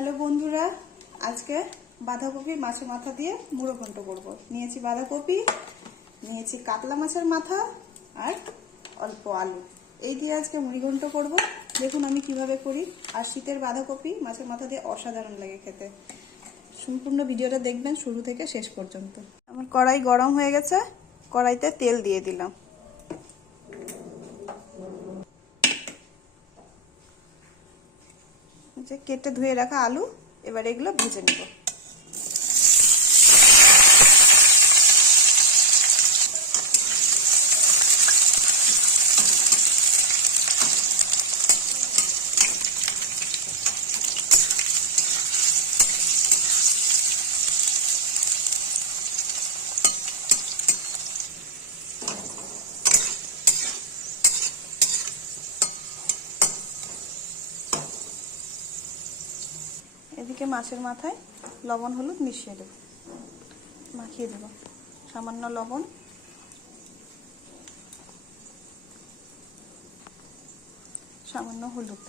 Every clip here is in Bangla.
হ্যালো বন্ধুরা, আজকে বাঁধাকপি মাছের মাথা দিয়ে মুড়ো ঘন্ট করব। নিয়েছি বাঁধাকপি, নিয়েছি কাতলা মাছের মাথা আর অল্প আলু। এই দিয়ে আজকে মুড়ি ঘন্ট করব। দেখুন আমি কীভাবে করি। আর শীতের বাঁধাকপি মাছের মাথা দিয়ে অসাধারণ লাগে খেতে। সম্পূর্ণ ভিডিওটা দেখবেন শুরু থেকে শেষ পর্যন্ত। আমার কড়াই গরম হয়ে গেছে। কড়াইতে তেল দিয়ে দিলাম। যে কেটে ধুয়ে রাখা আলু এবার এগুলো ভেজে নেব। এদিকে মাছের মাথায় লবণ হলুদ মিশিয়ে দেব। মাখিয়ে দেব। সামান্য লবণ। সামান্য হলুদ।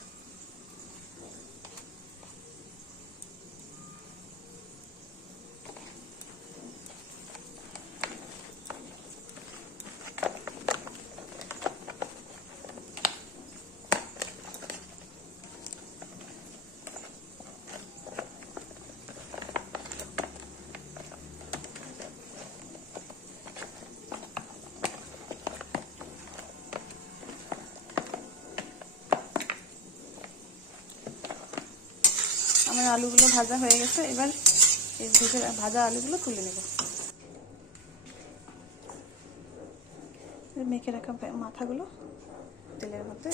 আমার আলুগুলো ভাজা হয়ে গেছে এবার এই ভেজে ভাজা আলুগুলো তুলে নেব মেখে রাখা মাথাগুলো তেলের মধ্যে।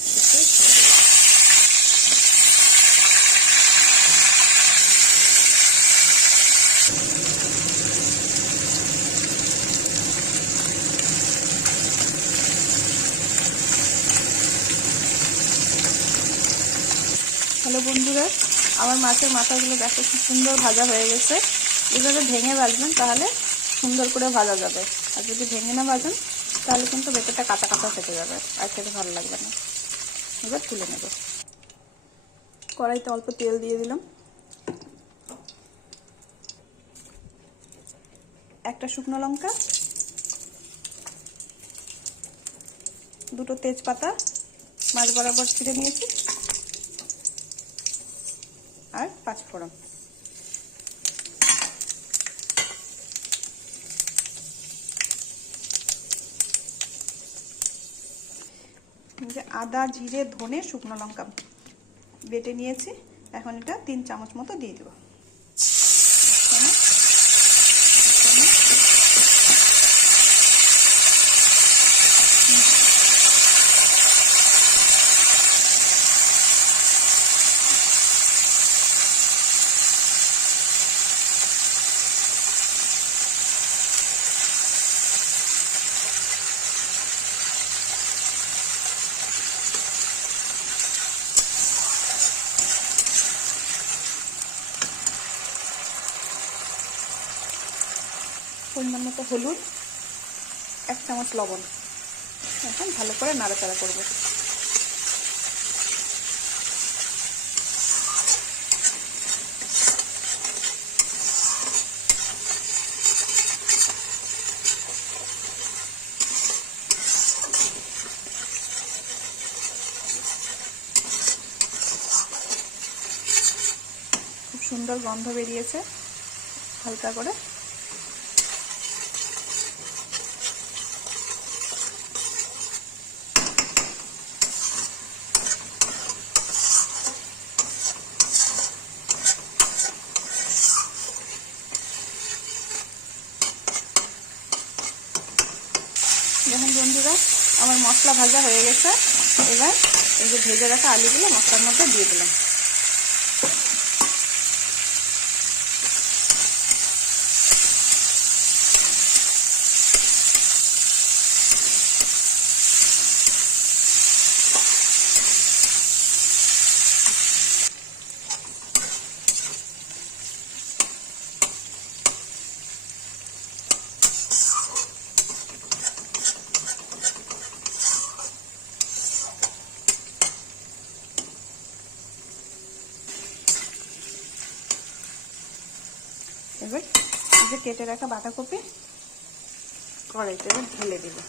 হ্যালো বন্ধুরা আমার মাছের মাথাগুলো দেখো খুব সুন্দর ভাজা হয়ে গেছে। এভাবে ভেঙে ভাজবেন তাহলে সুন্দর করে ভাজা যাবে। আর যদি ভেঙে না ভাজেন, তাহলে কিন্তু ভেতরটা কাঁচা কাঁচা থেকে যাবে আর খেতে ভালো লাগবে না। এবার তুলে নেব। কড়াইতে অল্প তেল দিয়ে দিলাম। একটা শুকনো লঙ্কা, দুটো তেজপাতা, মাছ বরাবর ছিঁড়ে নিয়েছি। আর পাঁচফোড়ন যে আদা, জিরে, ধনে, শুকনো লঙ্কা বেটে নিয়েছি। এখন এটা তিন চামচ মতো দিয়ে দেবো। পরিমাণ মতো হলুদ, এক চামচ লবণ। এখন ভালো করে নাড়াচাড়া করব। খুব সুন্দর গন্ধ বেরিয়েছে, হালকা করে দেখুন বন্ধুরা আমার মশলা ভাজা হয়ে গেছে। এবার এই যে ভেজে রাখা আলুগুলো মশলার মধ্যে দিয়ে দিলাম। যে কেটে রাখা বাঁধাকপি, কড়াইতে ঢেলে দেবো।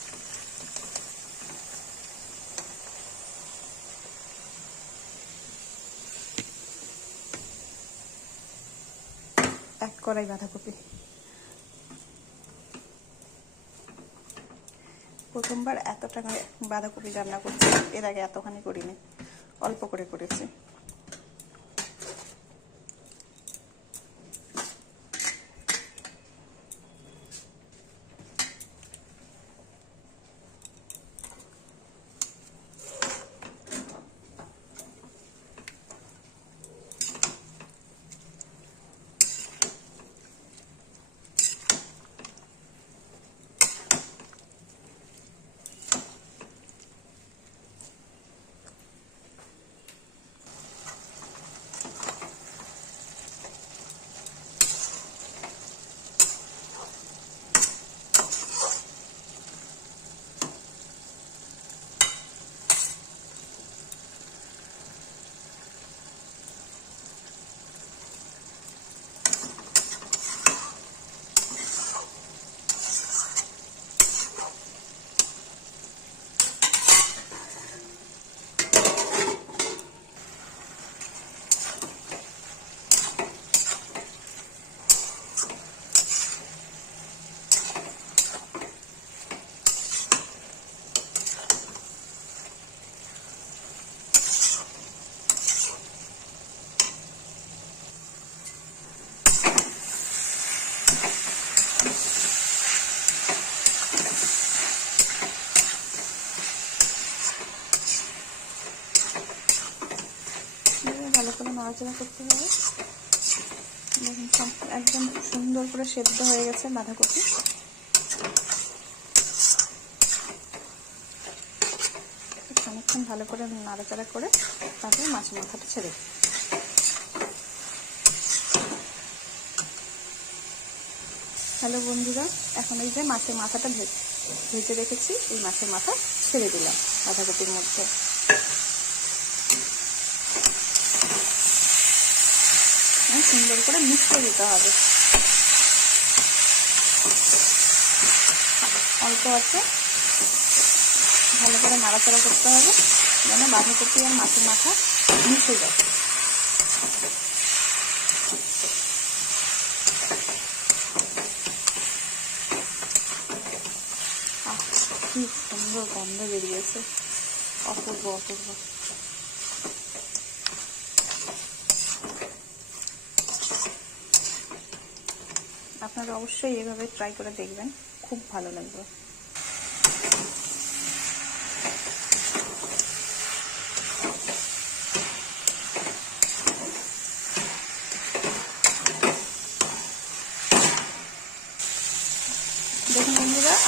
এক কড়াই বাঁধাকপি। প্রথমবার এতটা বাঁধাকপি রান্না করছি, এর আগে এতখানি করিনি, অল্প করে করেছি এবার ভালো করে নাড়াচাড়া করতে হবে। দেখুন একদম সুন্দর করে সেদ্ধ হয়ে গেছে বাঁধাকপি। খানিকক্ষণ ভালো করে নাড়াচাড়া করে তারপরে মাছের মাথাটা ছেড়ে। হ্যালো বন্ধুরা, এখন এই যে মাছের মাথাটা ভেজে রেখেছি, এই মাছের মাথা ছেড়ে দিলাম বাঁধাকপির মধ্যে। সুন্দর করে মিশিয়ে দিতে হবে। অল্প আছে। ভালো করে নাড়াচাড়া করতে হবে, যেন বাঁধাকপি আর মাছের মাথা মিশে যায়। কি সুন্দর গন্ধ বেরিয়েছে। অপূর্ব অপূর্ব। আপনারা অবশ্যই এভাবে ট্রাই করে দেখবেন। খুব ভালো লাগবে।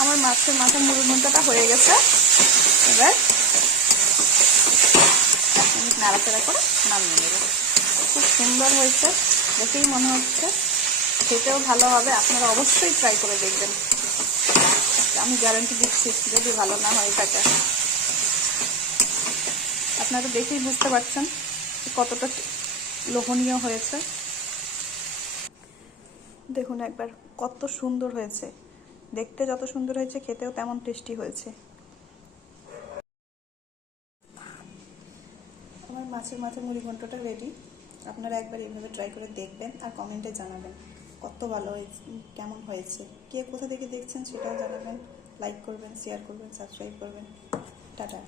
আমার মাছের মাথা মুড়ি হয়ে গেছে। এবার নাড়াচাড়া করে নামিয়ে নেব। খুব সুন্দর হয়েছে, দেখেই মনে হচ্ছে। খেতেও ভালো হবে, আপনারা অবশ্যই ট্রাই করে দেখবেন। আমি গ্যারান্টি দিচ্ছি, যদি ভালো না হয় থাকে আপনারা দেখেই বুঝতে পারছেন কতটা লোভনীয় হয়েছে। দেখুন একবার, কত সুন্দর হয়েছে। দেখতে যত সুন্দর হয়েছে, খেতেও তেমন টেস্টি হয়েছে। আমার মাছের মাথা মুড়ি ঘন্টটা রেডি আপনারা একবার এইভাবে ট্রাই করে দেখবেন আর কমেন্টে জানাবেন। কত ভালো হয়েছে, কেমন হয়েছে? কে কোথা থেকে দেখছেন সেটাও জানাবেন। লাইক করবেন শেয়ার করবেন সাবস্ক্রাইব করবেন। টাটা।